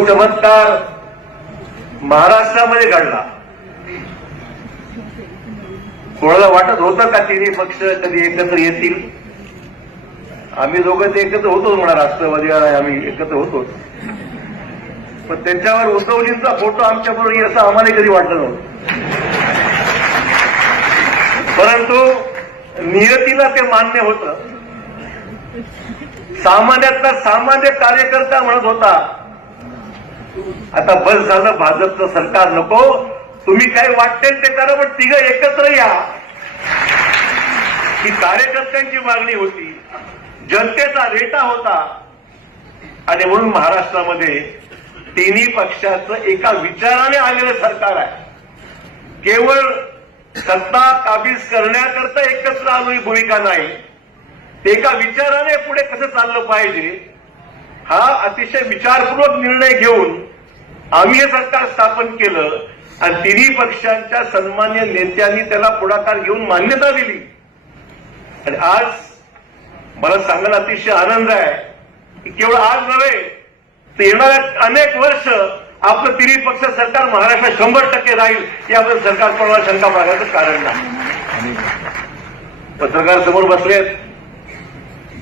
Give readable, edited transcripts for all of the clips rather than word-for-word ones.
जो चमत्कार महाराष्ट्रामध्ये घडला, कोणाला वाटत होतं का तिन्ही पक्ष कधी एकत्र येतील? आम्ही दोघं ते एकत्र होतो म्हणा, राष्ट्रवादी आणि आम्ही एकत्र होतो, पण त्यांच्यावर उद्धवजींचा फोटो आमच्याबरोबर येईल असं आम्हाला कधी वाटलं नव्हतं. परंतु नियतीला ते मान्य होतं. सामान्यातला सामान्य कार्यकर्ता म्हणत होता, आता बस झालं, भाजपचं सरकार नको, तुम्ही काय वाटेल ते करा, पण तिघं एकत्र या. ही कार्यकर्त्यांची मागणी होती, जनतेचा रेटा होता. आणि म्हणून महाराष्ट्रामध्ये तिन्ही पक्षाचं एका विचाराने आलेलं सरकार आहे. केवळ सत्ता काबीज करण्याकरता एकत्र आलो ही भूमिका नाही, एका विचाराने पुढे कसं चाललं पाहिजे हा अतिशय विचारपूर्वक निर्णय घेऊन आम्ही हे सरकार स्थापन केलं. आणि तिन्ही पक्षांच्या सन्मान्य नेत्यांनी त्याला पुढाकार घेऊन मान्यता दिली. आणि आज मला सांगायला अतिशय आनंद आहे की केवळ आज नव्हे तर येणाऱ्या अनेक वर्ष आपलं तिन्ही पक्ष सरकार महाराष्ट्रात 100% राहील याबद्दल सरकार कोणाला शंका बाळगायचं कारण नाही. पत्रकार समोर बसलेत,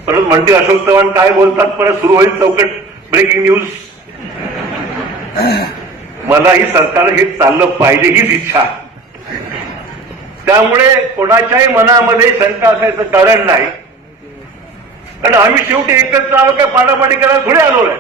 परत म्हणतील अशोक चव्हाण काय बोलतात, परत सुरू होईल चौकट, ब्रेकिंग न्यूज. मलाही सरकार हे चाललं पाहिजे हीच इच्छा. त्यामुळे कोणाच्याही मनामध्ये शंका असायचं कारण नाही, कारण आम्ही शेवटी एकत्र आलो, काय पाडापाडी करायला थोडे आलो नाही.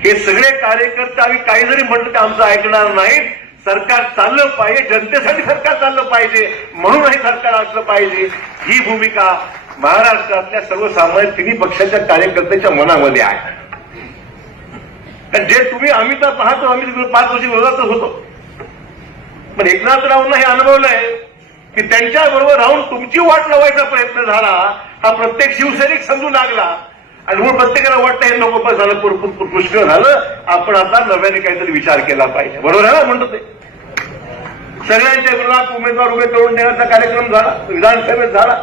हे सगळे कार्यकर्ते आम्ही काही जरी म्हटलं ते आमचं ऐकणार नाहीत. सरकार चाललं पाहिजे, जनतेसाठी सरकार चाललं पाहिजे, म्हणून हे सरकार असलं पाहिजे, ही भूमिका महाराष्ट्रातल्या सर्वसामान्य तिन्ही पक्षाच्या कार्यकर्त्याच्या मनामध्ये आहे. जे तुम्ही आम्ही तर पाहतो, आम्ही 5 वर्षी विरोधातच होतो, पण एकनाथरावांना हे अनुभवलंय की त्यांच्याबरोबर राहून तुमची वाट लावायचा प्रयत्न झाला, हा प्रत्येक शिवसैनिक समजू लागला. आणि म्हणून प्रत्येकाला वाटतं हे नको पण झालं, पुष्कळ झालं, आपण आता नव्याने काहीतरी विचार केला पाहिजे. बरोबर आहे ना म्हणतो ते. सगळ्यांच्या विरोधात उमेदवार उभे करून देण्याचा कार्यक्रम झाला, विधानसभेत झाला,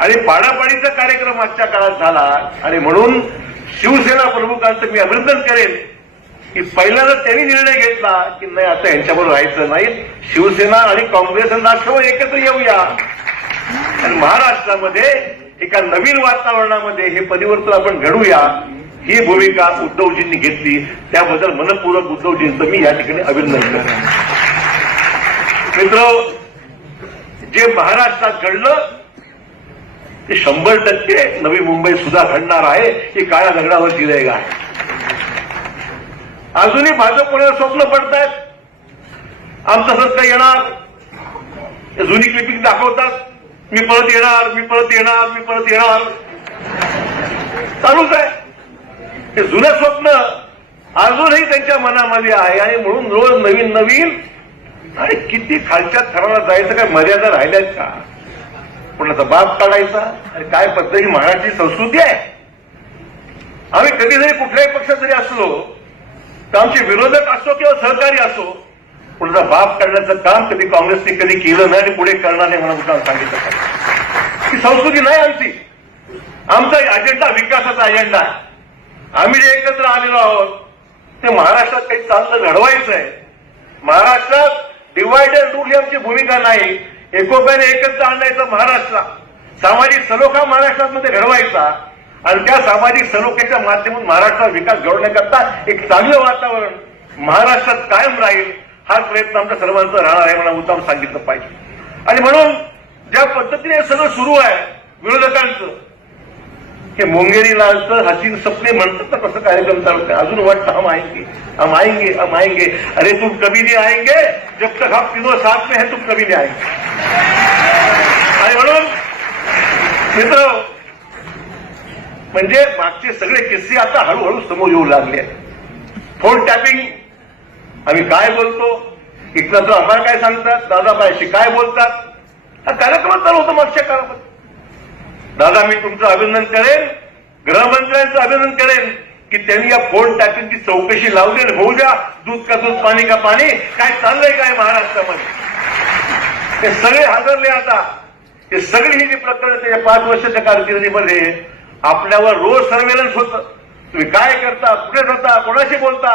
आणि पाडापाडीचा कार्यक्रम आजच्या काळात झाला. आणि म्हणून शिवसेना प्रमुखांचं मी अभिनंदन करेन की पहिल्यांदा त्यांनी निर्णय घेतला की नाही आता यांच्याबरोबर राहायचं नाही, शिवसेना आणि काँग्रेस आणि राष्ट्रवादी एकत्र येऊया आणि महाराष्ट्रामध्ये एका नवीन वातावरणामध्ये हे परिवर्तन आपण घडूया. ही भूमिका उद्धवजींनी घेतली, त्याबद्दल मनपूर्वक उद्धवजींचं मी या ठिकाणी अभिनंदन करतो. मित्र, जे महाराष्ट्रात घडलं ते 100% नवी मुंबई सुद्धा घडणार आहे. ही काळ्या दगडावर जिरेगा आहे. अजूनही भाजप कोणाला स्वप्न पडतायत, आमचं सरकार येणार, जुनी क्लिपिंग दाखवतात, मी परत येणार, मी परत येणार, मी परत येणार, चालूच आहे. हे जुनं स्वप्न अजूनही त्यांच्या मनामध्ये आहे. आणि म्हणून रोज नवीन नवीन आणि किती खालच्या थराला जायचं, काय मर्यादा राहिल्यात का? कोणाचा बाप काढायचा, आणि काय पद्धती महाराष्ट्राची संस्कृती आहे. आम्ही कधी जरी कुठल्याही पक्षात जरी असलो तर आमचे विरोधक असो किंवा सहकारी असो, कोणाचा बाप काढण्याचं काम कधी काँग्रेसने कधी केलं नाही आणि पुढे करणार नाही म्हणून सांगितलं पाहिजे. ही संस्कृती नाही आमची. आमचा अजेंडा विकासाचा अजेंडा आहे. आम्ही जे एकत्र आलेलो आहोत ते महाराष्ट्रात काही चांगलं घडवायचं आहे. महाराष्ट्रात डिवाइड अँड रूल ही आमची भूमिका नाही. एकोप्याने एकत्र आणायचा महाराष्ट्र, सामाजिक सलोखा महाराष्ट्रामध्ये घडवायचा आणि त्या सामाजिक सलोख्याच्या माध्यमातून महाराष्ट्राचा विकास घडवण्याकरता एक चांगलं वातावरण महाराष्ट्रात कायम राहील, हा प्रयत्न आमच्या सर्वांचा राहणार आहे म्हणून उत्तम सांगितलं पाहिजे. आणि म्हणून ज्या पद्धतीने सगळं सुरू आहे विरोधकांचं, हे मुंगेरी लालचं हसीन सपने म्हणतात ना, कसं कार्यक्रम चालू आहे. अजून वाटतं हम आएंगे, हम आएंगे, हम आएंगे. अरे तुम कभी नहीं आएंगे जब तक हम तीनों साथ में है, तुम कभी नहीं आएंगे. आणि म्हणून मित्र, म्हणजे मागचे सगळे किस्से आता हळूहळू समोर येऊ लागले. फोन टॅपिंग, आम्ही काय बोलतो, इथलं तर आम्हाला काय सांगतात, दादाबाईशी काय बोलतात, हा कार्यक्रम चालू होता मागच्या काळामध्ये. दादा, मी तुमचं अभिनंदन करेन, गृहमंत्र्यांचं अभिनंदन करेन की त्यांनी या फोन टॅपिंगची चौकशी लावली आणि होऊ द्या, दूध का दूध पाणी का पाणी, काय चाललंय काय महाराष्ट्रामध्ये. ते सगळे हादरले आता. हे सगळी ही जी प्रकरण त्याच्या 5 वर्षाच्या कारकिर्दीमध्ये आपल्यावर रोज सर्वेलन्स होतं, तुम्ही काय करता, कुठे जाता, कोणाशी बोलता?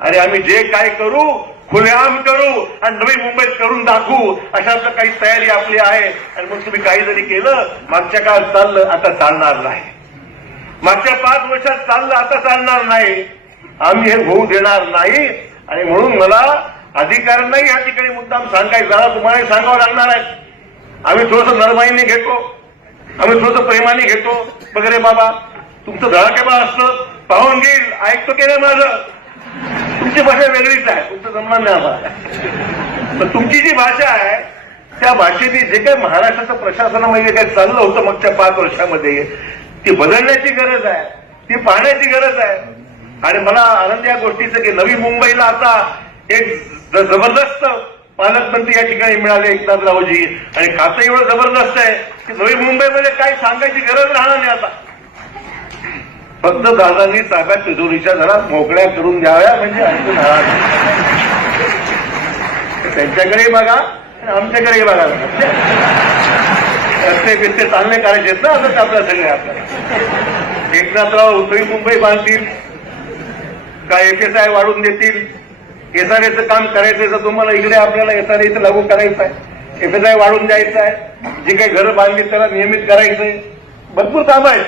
अरे आम्ही जे काय करू खुलेआम करू आणि नवी मुंबईत करून दाखवू अशा काही तयारी आपली आहे. आणि मग तुम्ही काही जरी केलं, मागच्या काळात चाललं आता चालणार नाही, मागच्या 5 वर्षात चाललं आता चालणार नाही. आम्ही हे होऊ देणार नाही. आणि म्हणून मला अधिकार नाही या ठिकाणी मुद्दाम सांगायचा, तुम्हाला सांगावं लागणार आहे. आम्ही थोडंसं नरमाईने घेतो, आम्ही थोडंसं प्रेमाने घेतो. वगैरे बाबा तुमचं धडाकेबा असतं, पाहून घेईल, ऐकतो की नाही माझं. तुमची भाषा वेगळीच आहे, तुमचं जमणार नाही आम्हाला. पण तुमची जी भाषा आहे त्या भाषेने जे काही महाराष्ट्राचं प्रशासनामध्ये काय चाललं होतं मागच्या 5 वर्षामध्ये ती बदलण्याची गरज आहे, ती पाहण्याची गरज आहे. आणि मला आनंद या गोष्टीचं की नवी मुंबईला आता एक जबरदस्त पालकमंत्री या ठिकाणी मिळाले एकनाथरावजी. आणि खातं एवढं जबरदस्त आहे की नवी मुंबईमध्ये काही सांगायची गरज राहणार नाही आता. फक्त दादांनी ताब्यात तिजोरीच्या जरा मोकळ्या करून द्याव्या म्हणजे आणखी त्यांच्याकडेही बघा आणि आमच्याकडेही बघा. रस्ते बिस्ते चांगले करायचे आहेत ना असं आपल्या सगळे. आपल्याला एकनाथराव नवी मुंबई बांधतील का FSI वाढून देतील? SRAचं काम करायचंय तर तुम्हाला इकडे आपल्याला SRA लागू करायचं आहे, FSI वाढून द्यायचं आहे, जी काही घरं बांधली त्याला नियमित करायचंय. भरपूर काम आहे.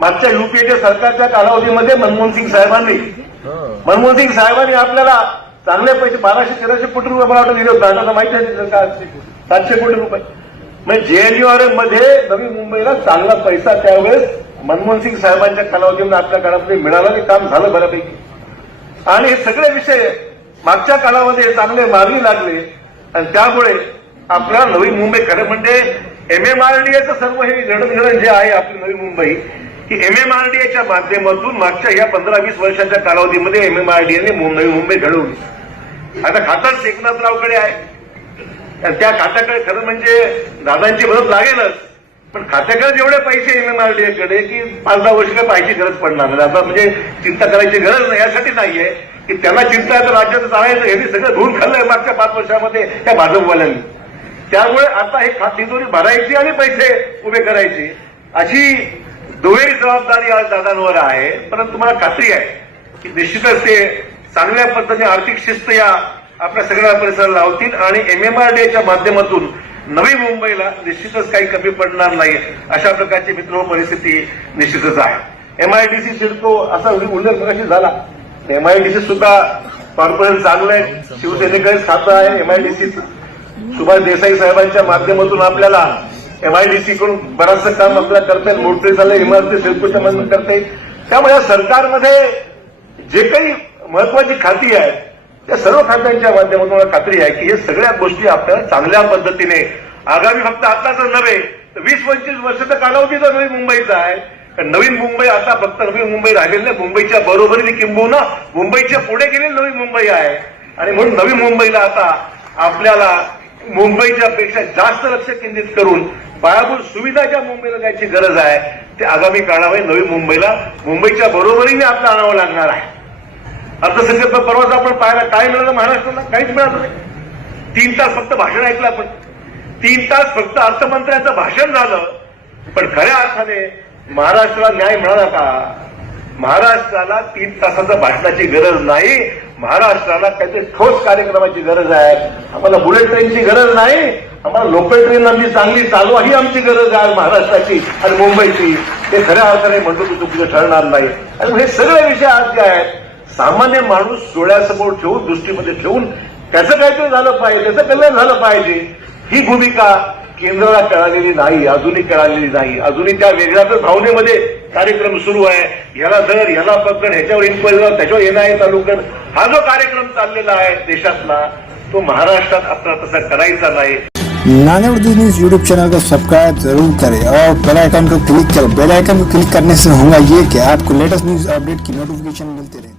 मागच्या UPAच्या सरकारच्या कालावधीमध्ये मनमोहन सिंग साहेबांनी आपल्याला चांगले पैसे 1200-1300 कोटी रुपये मला वाटतं दिले होते. आता माहिती आहे का 700 कोटी रुपये. म्हणजे JNURM मध्ये नवी मुंबईला चांगला पैसा त्यावेळेस मनमोहन सिंग साहेबांच्या कालावधीमध्ये आपल्या काळामध्ये मिळालं आणि काम झालं बऱ्यापैकी. आणि हे सगळे विषय मागच्या काळामध्ये चांगले मार्गी लागले आणि त्यामुळे आपल्याला नवी मुंबई खरं म्हणजे MMRDAचं सर्व हे जडणघडण जे आहे आपली नवी मुंबई की MMRDAच्या माध्यमातून मागच्या या 15-20 वर्षाच्या कालावधीमध्ये MMRDAने नवी मुंबई घडवली. आता खातं एकनाथरावकडे आहे, त्या खात्याकडे खरं म्हणजे दादांची मदत लागेलच. पण खात्याकडे जेवढे पैसे MMRDAकडे की 5-10 वर्ष काय पाहायची गरज पडणार नाही. आता म्हणजे चिंता करायची गरज नाही. यासाठी नाहीये की त्यांना चिंता आहे तर राज्याचं चालायचं, हे सगळं धुवून खाल्लंय मागच्या 5 वर्षामध्ये त्या भाजपवाल्यांनी. त्यामुळे आता हे तिजोरी भरायची आणि पैसे उभे करायचे अशी दुहेरी जबाबदारी आज दादांवर आहे. परंतु तुम्हाला खात्री आहे की निश्चितच ते चांगल्या पद्धतीने आर्थिक शिस्त या आपल्या सगळ्या परिसराला लावतील आणि MMRDAच्या माध्यमातून नवी मुंबईला निश्चितच काही कमी पडणार नाही अशा प्रकारची मित्र परिस्थिती निश्चितच आहे. MIDC सिडको असा उल्लेख मगाशी झाला. MIDC सुद्धा कॉर्पोरेट चांगलं आहे, शिवसेनेकडेच खातं आहे MIDC. सुभाष देसाई साहेबांच्या माध्यमातून आपल्याला MIDC कडून बरंचसं काम आपल्याला करता येईल. मोठे झाले इमारती सिडकोच्या मधून करता येईल. त्यामुळे या सरकारमध्ये जे काही महत्वाची खाती आहेत त्या सर्व खात्यांच्या माध्यमातून मला खात्री आहे की हे सगळ्या गोष्टी आपल्याला चांगल्या पद्धतीने आगामी फक्त आताच नव्हे तर 20-25 वर्षाचा कालावधीचा नवी मुंबईचा आहे. नवीन मुंबई आता फक्त नवी मुंबई राहिलेली नाही, मुंबईच्या बरोबरीने किंबहुना मुंबईच्या पुढे गेलेली नवी मुंबई आहे. आणि म्हणून नवी मुंबईला आता आपल्याला मुंबईच्या पेक्षा जास्त लक्ष केंद्रित करून पायाभूत सुविधा ज्या मुंबईला द्यायची गरज आहे ते आगामी काळामध्ये नवी मुंबईला मुंबईच्या बरोबरीने आपलं आणावं लागणार आहे. अर्थसंकल्प परवाच आपण पाहायला काय मिळालं महाराष्ट्राला? काहीच मिळालं नाही. 3 तास फक्त भाषण ऐकलं आपण, 3 तास फक्त अर्थमंत्र्यांचं भाषण झालं. पण खऱ्या अर्थाने महाराष्ट्राला न्याय मिळाला का? महाराष्ट्राला 3 तासाच्या भाषणाची गरज नाही, महाराष्ट्राला काहीतरी ठोस कार्यक्रमाची गरज आहे. आम्हाला बुलेट ट्रेनची गरज नाही, आम्हाला लोकल ट्रेन आमची चांगली चालवा ही आमची गरज आहे महाराष्ट्राची आणि मुंबईची. ते खऱ्या अर्थाने म्हणतो की चुकीचं ठरणार नाही. आणि हे सगळे विषय आज जे आहेत सामान्य माणूस डोळ्यासमोर ठेवून दृष्टीमध्ये ठेवून त्याचं काहीतरी झालं पाहिजे, त्याचं कल्याण झालं पाहिजे ही भूमिका केंद्राला कळालेली नाही, अजूनही कळालेली नाही. अजूनही त्या वेगळ्याच भावनेमध्ये कार्यक्रम सुरू आहे. याला धर, याला पकड, ह्याच्यावर इन्क्वायरी कर, त्याच्यावर NIA चालू कर, हा जो कार्यक्रम चाललेला आहे देशातला तो महाराष्ट्रात आपल्याला तसा करायचा नाही. नानेवरदी न्यूज यूट्यूब चैनल को सब्सक्राइब जरूर करें और बेल आइकन को क्लिक करें. बेल आइकन को क्लिक करने से होगा ये कि आपको लेटेस्ट न्यूज अपडेट की नोटिफिकेशन मिलती रहे.